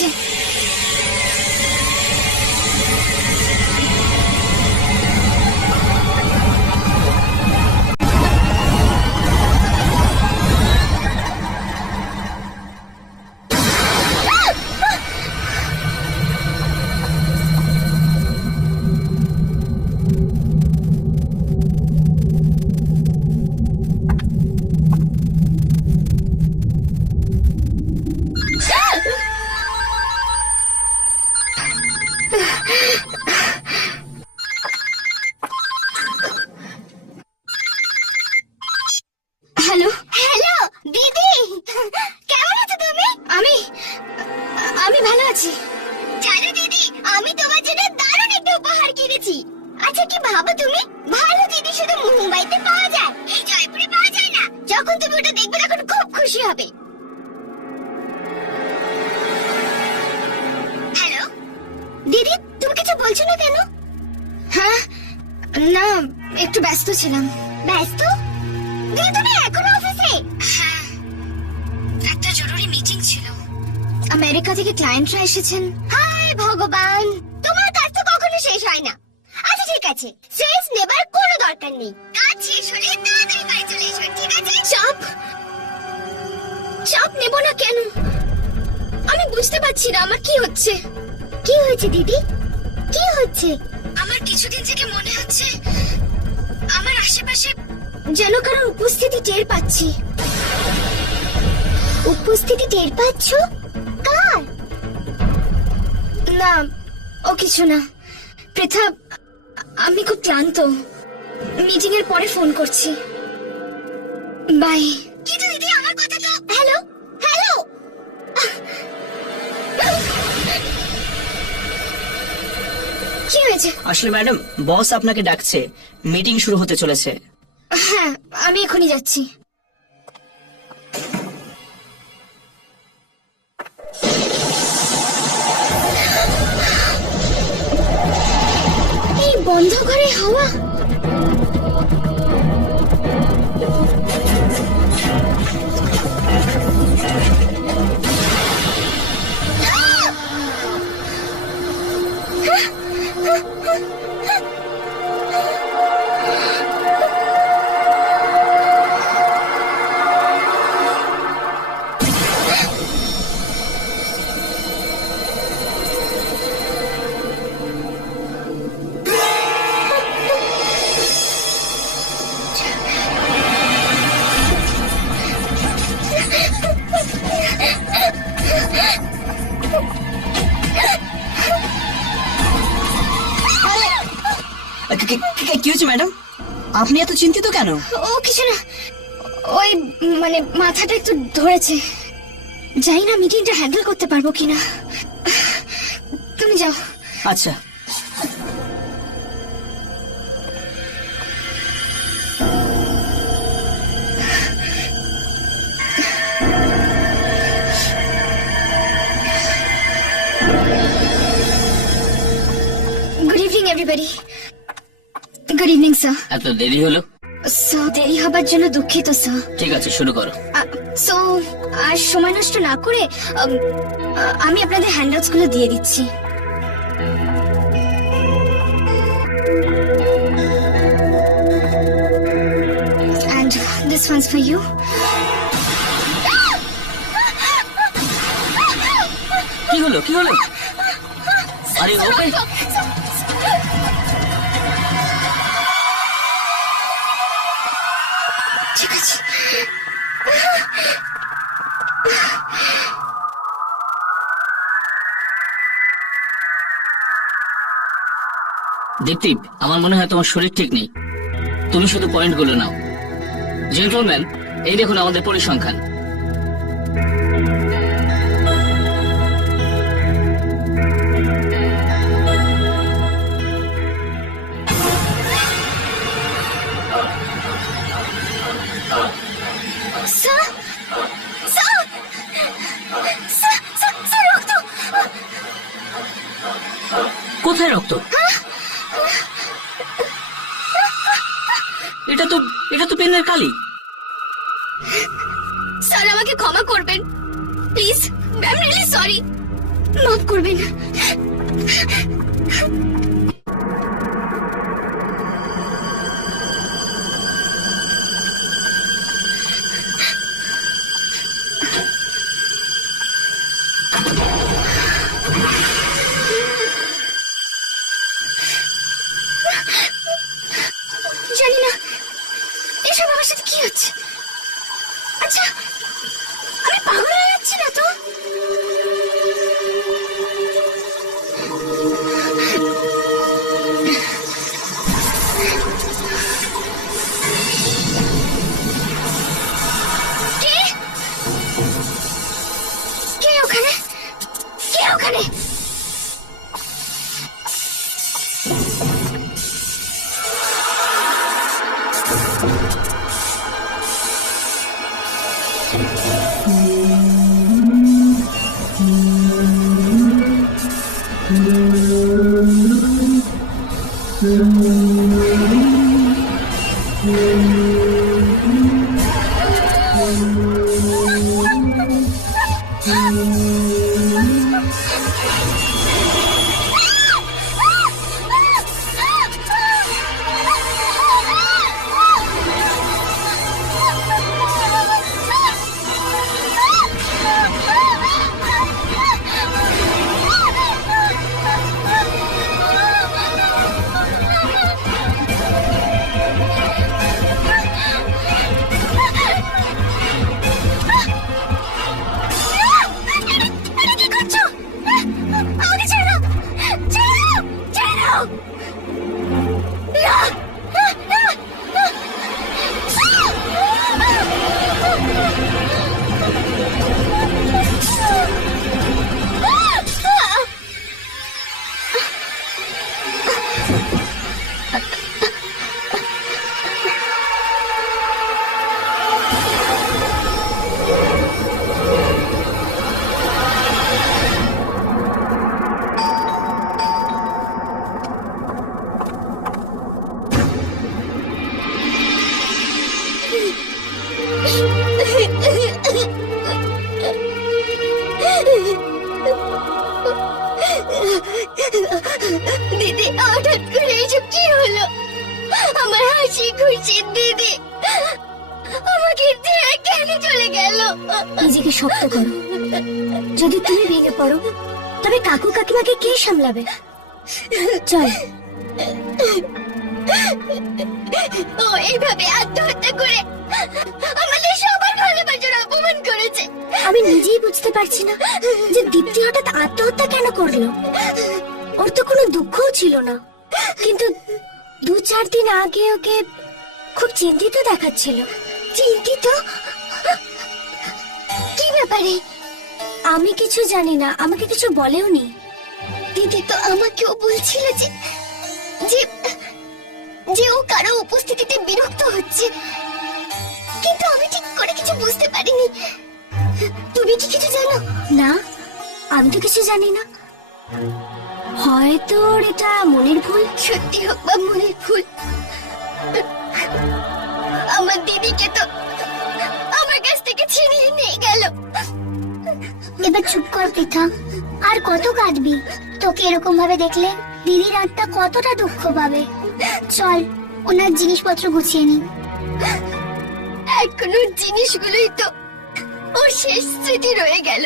আছে। Hello hello দিদি, কেমন আছো তুমি? আমি আমি ভালো আছি। জানো দিদি, আমি তোমার জন্য দারুণ একটা উপহার কিনেছি। আচ্ছা কি ভাবো তুমি, ভালো দিদি শুধু মুম্বাইতে পাওয়া যায়, এই জয়পুরে পাওয়া যায় না। যখন তুমি ওটা দেখবে তখন খুব খুশি হবে। হ্যালো দিদি, তুমি কিছু বলছো না কেন? হ্যাঁ না, একটু ব্যস্ত ছিলাম। ব্যস্ত? দিদি তুমি এখনো অফিসে? হ্যাঁ, একটা জরুরি মিটিং ছিল। আমেরিকা থেকে ক্লায়েন্টরা এসেছেন। হায় ভগবান, তোমার কাজ তো কখনো শেষ হয় না। আচ্ছা ঠিক আছে, স্ট্রেস নেবার কোনো দরকার নেই। কাজ শেষ হলে তাড়াতাড়ি বাড়ি চলে এসো, ঠিক আছে? চাপ নেব না কেন? আমি বুঝতে পারছি না আমার কি হচ্ছে। কি হয়েছে দিদি, কি হচ্ছে? আমার কিছুদিন থেকে মনে হচ্ছে আমার আশেপাশে যেন কারোর উপস্থিতি টের পাচ্ছি। উপস্থিতি টের পাচ্ছ? কার? না, ও কিছু না। পৃথা, আমি খুব ক্লান্ত। মিটিং এর পরে ফোন করছি। বাই। কিন্তু দিদি আমার কথা তো। হ্যালো হ্যালো, কি হয়েছে? আসলে ম্যাডাম, বস আপনাকে ডাকছে, মিটিং শুরু হতে চলেছে। হ্যাঁ, আমি এখনই যাচ্ছি। এই বন্ধ ঘরে হাওয়া। কি হয়েছে ম্যাডাম, আপনি এত চিন্তিত কেন? ও কিছু না, ওই মানে মাথাটা একটু ধরেছে। জানি না মিটিংটা হ্যান্ডেল করতে পারবো কিনা। তুমি যাও। আচ্ছা। Good evening everybody. Good evening sir. এত দেরি হলো? স্যার দেরি হবার জন্য দুঃখিত স্যার। ঠিক আছে, শুরু করো। সো আর সময় নষ্ট না করে আমি আপনাদের হ্যান্ডআউটস গুলো দিয়ে দিচ্ছি। And this one's for you. কি হলো, কি হলো? আরে ওকে, ঠিক আছে। দীপ্তি, আমার মনে হয় তোমার শরীর ঠিক নেই। তুমি শুধু পয়েন্টগুলো নাও। জেন্টলম্যান, এই দেখুন আমাদের পরিসংখ্যান। Sir, sir, sir, sir, sir, রক্ত। কোথায় রক্ত? এটা তো পেনের কালি। স্যার আমাকে ক্ষমা করবেন please, I am really sorry. মাফ করবেন। জানি না এসব আমার সাথে কি হচ্ছে। আচ্ছা, আমি পাগল হয়ে যাচ্ছি না তো? কে? কে ওখানে? কে ওখানে? দিদি, হঠাৎ করে এইসব কি হলো? আমার হাসি খুশি দিদি আমাকে ছেড়ে কেন চলে গেল? নিজেকে শক্ত করো। যদি তুমি ভেঙে পড়ো তবে কাকু কাকিমাকে কে সামলাবে? চল। ও এইভাবে আত্মহত্যা করে আমাদের সবার ভালোবাসার অপমান করেছে। আমি নিজেই বুঝতে পারছি না যে দীপ্তি হঠাৎ আত্মহত্যা কেন করলো। ওর তো কোনো দুঃখও ছিল না, কিন্তু 2-4 দিন আগে ওকে খুব চিন্তিত দেখাচ্ছিল। চিন্তিত? কি ব্যাপারে? আমি কিছু জানি না, আমাকে কিছু বলেওনি। দিদি তো আমাকেও বলছিল যে যে যে ও কারো উপস্থিতিতে বিরক্ত হচ্ছে, কিন্তু আমি ঠিক করে কিছু বুঝতে পারিনি। তুমি কি কিছু জানো? না, আমি তো কিছু জানি না। হয়তো ওর এটা মনের ভুল। সত্যি হোক বা মনের ভুল, আমার দিদিকে তো আমার কাছ থেকে ছিনিয়ে নিয়ে গেল। এবার চুপ কর পৃথা, আর কত কাঁদবি? তোকে এরকম ভাবে দেখলে দিদির আত্মা কতটা দুঃখ পাবে। চল ওনার জিনিসপত্র গুছিয়ে নি। এখনো জিনিসগুলোই তো ওর শেষ স্মৃতি রয়ে গেল।